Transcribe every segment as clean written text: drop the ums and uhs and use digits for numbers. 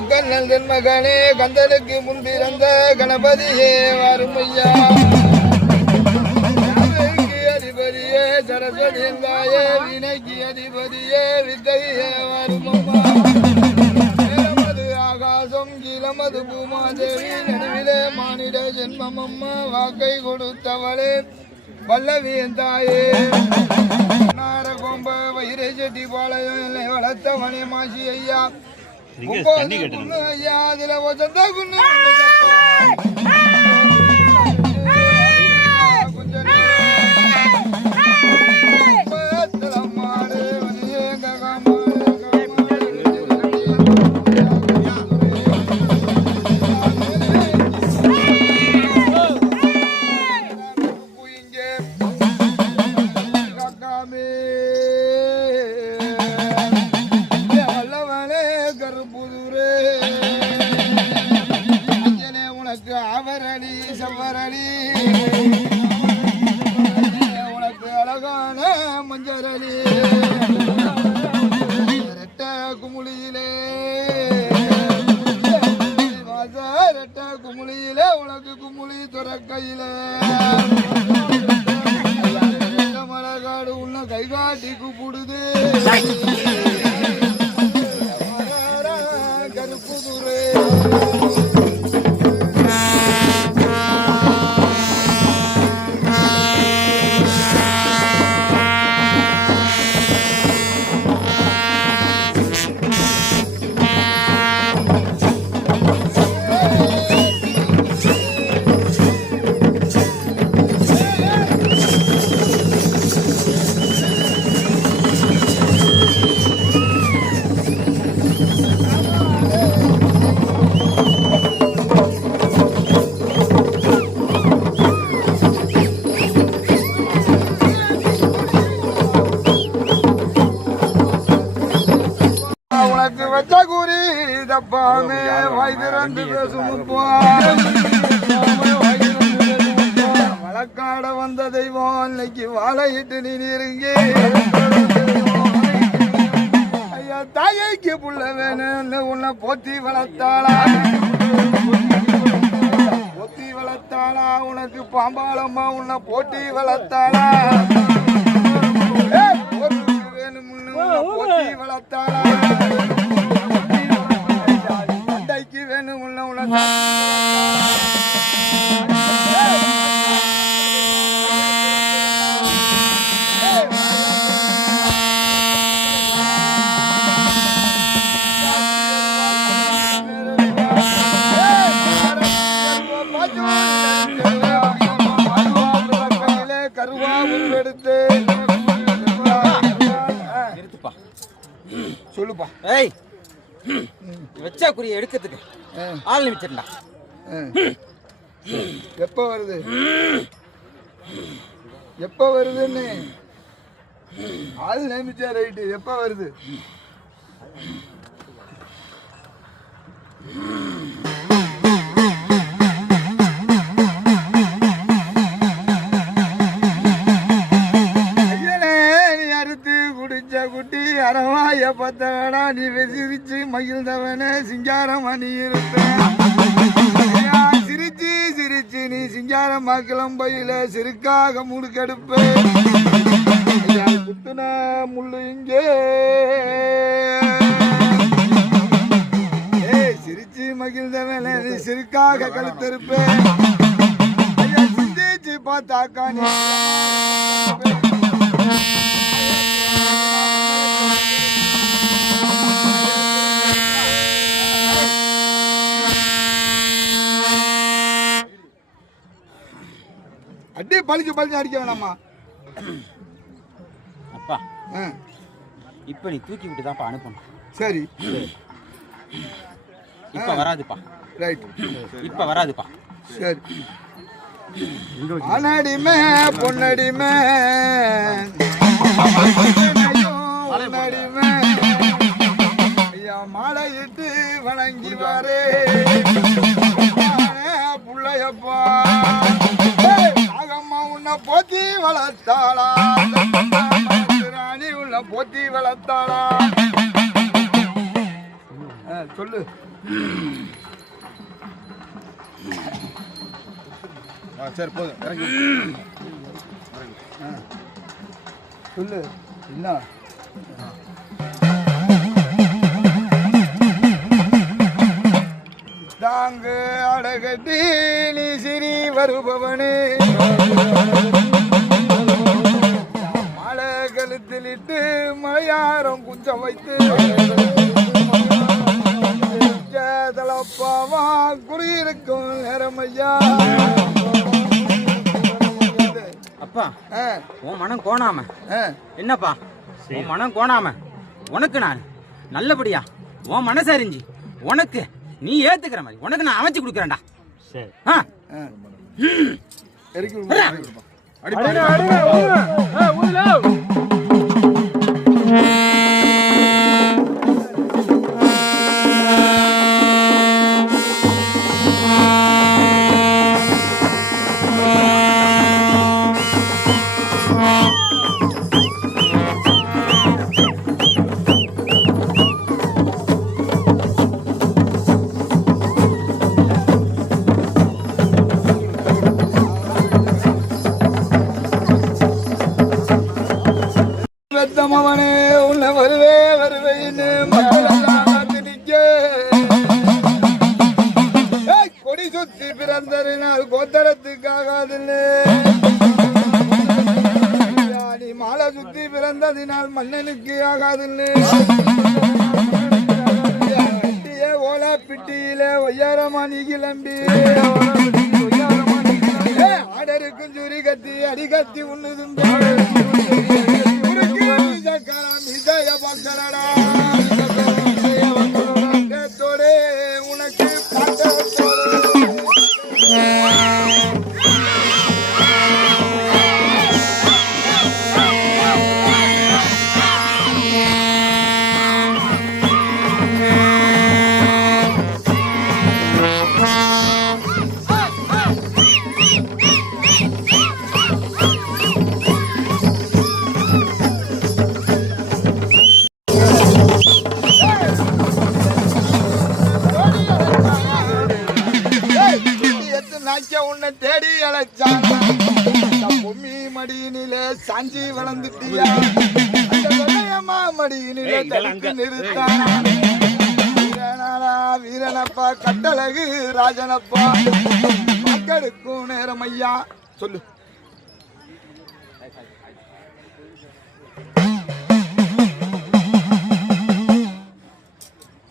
முக்கண்ணன் மகனே கந்தனுக்கு முன்பிறந்த கணபதியே வருமையா அதிபதியே சரஸ்வதி தாயே வினைக்கு அதிபதியே வித்தையே வருமம்மா மது ஆகாசம் கீழமது பூமாதேவி நடுவிலே மானிட ஜென்மமம்மா வாக்கை கொடுத்தவளே வல்லவியன் தாயே நாரகோம்ப வைரை செட்டி பாளையம் வளர்த்தவனே மாசி ஐயா ஐயா அதுல வசந்த குன்னு அவரடி சவரடி உனக்கு அழகான மஞ்சரடி ரெட்ட குமுளியிலே ரெட்ட குமுளியிலே உனக்கு குமுளி துறக்கையிலே மலகாடு உன்ன கைகாட்டி கூப்பிடுது கருப்புதுரே கூறி தப்பாமே வாய்திறந்து பேசும் வழக்காட வந்த தெய்வம் இன்னைக்கு வாழையிட்டு நீ நெருங்கி ஐயா தாயைக்கு புள்ள வேணும்னு உன்னை போத்தி வளர்த்தாளா உனக்கு பாம்பாளம்மா உன்னை போட்டி வளர்த்தாளா வேணும்னு போட்டி வளர்த்தாளா வேணும் உள்ள கருவா எடுத்து சொல்லுப்பா ஏய் வச்சா குறிய எடுக்கிறதுக்கு ஆள் நிமிச்சிருந்தா எப்ப வருதுன்னு ஆள் நியமிச்சா ரைட்டு எப்ப வருது குட்டி அரவாய பத்தடா நீ வெசிரிச்சு மகிழ்ந்தவனே சிங்காரம் அணி இருப்பேன் சிரிச்சு சிரிச்சு நீ சிங்காரம் கிளம்பையில சிறுக்காக முடுக்கெடுப்பே குத்துன முள்ளு இங்கே சிரிச்சு மகிழ்ந்தவனே நீ சிறுக்காக கழுத்திருப்பேன் சிந்திச்சு பார்த்தாக்கா நீ அடி பழிச்சு அடிக்க வேணாமா அப்பா இப்ப நீ தூக்கி விட்டு தான்ப்பா அனுப்பணும் சரி இப்ப வராதுப்பா ரைட் இப்ப வராதுப்பா சரி ஆனடிமே பொன்னடிமே பொன்னடிமே ஐயா மாலையிட்டு வணங்கி வாரே புள்ளையப்பா உன்னை போத்தி வளர்த்தாளா ராணி உன்னை போத்தி வளர்த்தாளா சொல்லு. சரி போதும் இறங்கி சொல்லு. என்ன தாங்கு அடகட்டி நீ சிறி வருபவனே, மழை கழுத்திலிட்டு மழையாரம் குஞ்சம் வைத்து தலப்பாவா குடியிருக்கும் நேரமையா. அப்பா உன் மனம் கோணாம என்னப்பா, உன் மனம் கோணாம உனக்கு நான் நல்லபடியா உன் மனசு அறிஞ்சு உனக்கு நீ ஏத்துக்கிற மாதிரி உனக்கு நான் அமைச்சு கொடுக்குறேன்டா. சரி அவனே உன்னை வருவே வருவேன்னு கொடி சுத்தி பிறந்தறினால் கோத்தரத்துக்காகாதுன்னு, நீ மாலை சுத்தி பிறந்ததினால் மன்னனுக்கு ஆகாதுன்னு, ஓலா பிட்டியில ஒய்யாரமா நீ கிளம்பி ஆடருக்கும் சுரி கத்தி அடி கத்தி உண்ணுதும் உனக்கு உன்னை தேடி அழைச்சான் பொம்மி மடியினிலே சாஞ்சி வளர்ந்துட்டியா, மடியினிலே தடுத்து நிறுத்தான். வீரனப்பா கட்டழகு ராஜனப்பா மக்களுக்கும் நேரம் ஐயா. சொல்லு.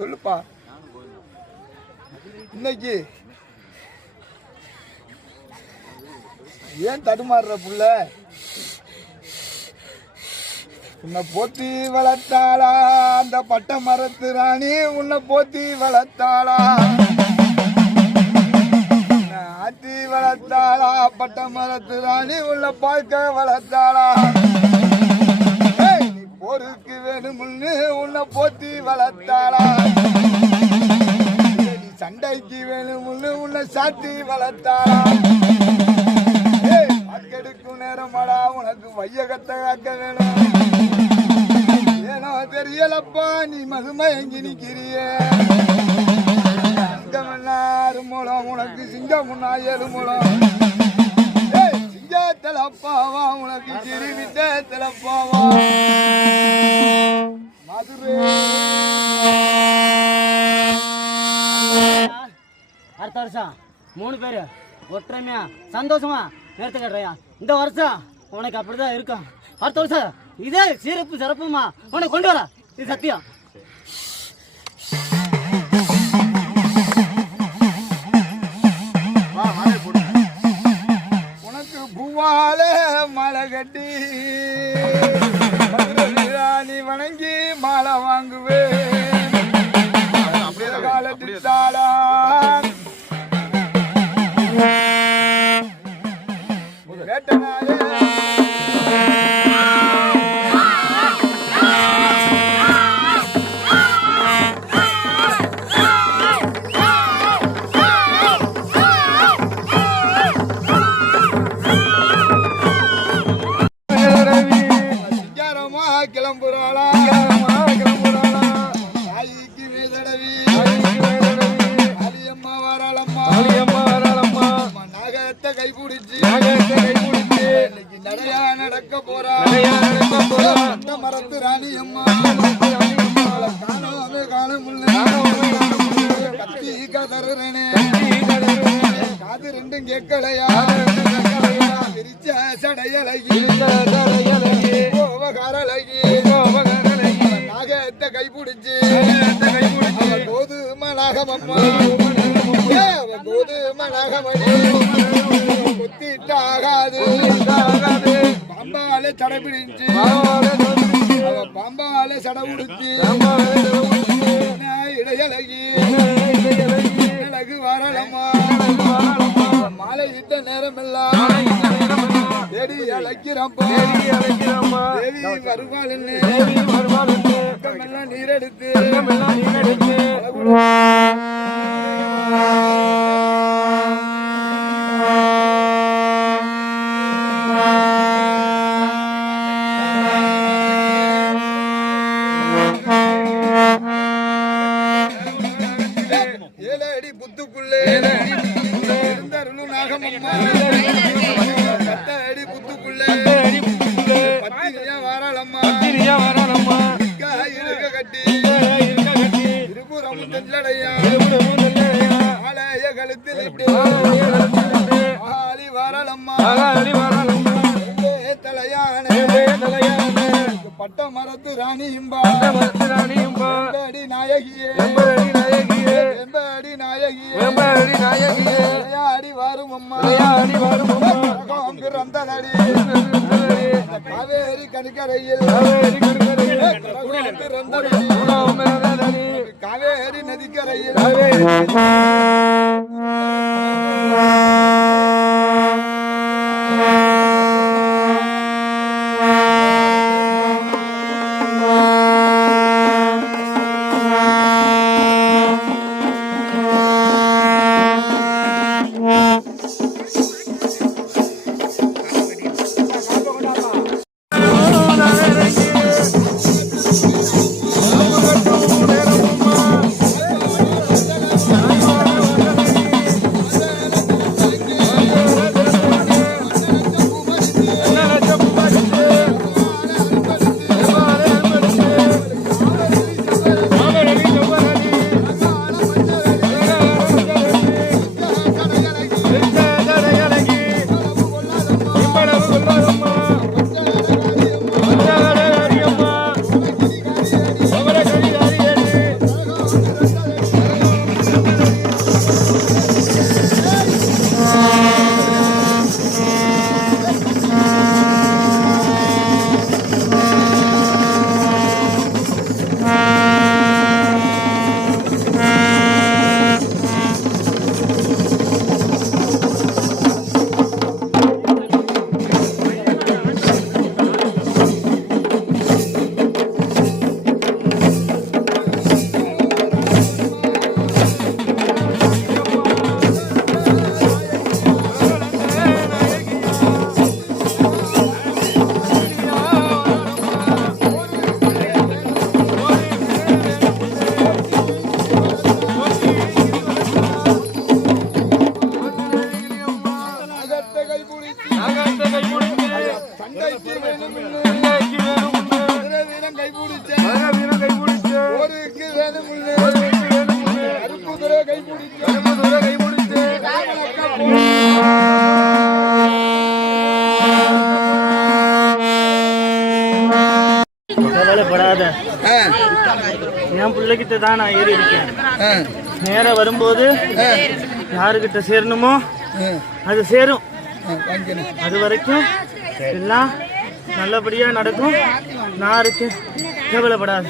சொல்லுப்பா. இன்னைக்கு ஏன் தடுமாறுற புள்ள? உன்னை போத்தி வளர்த்தாளா அந்த பட்ட மரத்து ராணி? உன்னை போத்தி வளர்த்தாளா? ஆத்தி வளர்த்தாளா பட்ட மரத்து ராணி? உன்னை பார்க்க வளர்த்தாளா? நீ போருக்கு வேணும்னு உன்னை போத்தி வளர்த்தாளா? நீ சண்டைக்கு வேணும்னு உன்னை சாத்தி வளர்த்தாளா? கெடுக்கும் நேரமாடா உனக்கு வையகத்தை காக்க வேணும். ஏனோ தெரியலப்பா நீ மதுமயங்கி நிக்கிறியே. சிங்கமன்னாறு மூலம் உனக்கு சிங்கமுன்னா 7 மூலம். சிங்கத்திலப்பாவா உனக்கு சிறுவிட்ட திலப்பாவா. மதுரை அடுத்த வருஷம் 3 பேரு ஒற்றுமையா சந்தோஷமா நேர்த்து கட்டுறியா? இந்த வருஷம் உனக்கு அப்படிதான் இருக்கும். அடுத்த வருஷம் இதே சிறப்பு சிறப்புமா உனக்கு கொண்டு வர, இது சத்தியம். உனக்கு பூவால மலை கட்டி நீ வணங்கி மாலை வாங்குவே. காலத்திட்டாளா வேட்டனாயே கிளம்புறாளா தாய்க்கு மீதடவி நடையா நடக்க போறா அந்த மரத்து ராணி அம்மா கத்தி கதறனே காது ரெண்டும் கேட்கலையா பிரிச்ச சடையலகி கோவகாரலகி நாகத்தை கைப்பிடிச்சு கோதும நாகமம்மா கோதும நாகமணி குத்திட்டாகாது பாம்பால சடை பிடிச்சு பாம்பால சடை உடுத்தி இடையலகி அழகு வரலம்மா மாலை இட்ட நேரம் எல்லாம் தேடி அழைக்கிறப்பா தேவி வருவாள்னு நீரெடுத்து ஏழடி புத்துக்குள்ளே இருந்தருளும் நாகமம்மா பத்தடி புத்துக்குள்ளே பத்திரியா வாராளம்மா இருக்க கட்டி இருபுறம் தெல்லடையா ஆலய கழுத்தில் ஆலி வாராளம்மா தலையான பட்ட மரத்து ராணியும்பா அடி நாயகியே வெம்படி நாயகியே விளையாடி வரும் அம்மா பிறந்தடி காவேரி கணிக்கரையில் காவேரி நதிக்கரையில் கவலைப்படாத, என் பிள்ளைகிட்ட தான் நான் ஏறி இருக்கேன். நேரம் வரும்போது யாருக்கிட்ட சேரணுமோ அது சேரும். அது வரைக்கும் எல்லாம் நல்லபடியா நடக்கும். நான் இருக்கேன், கவலைப்படாத.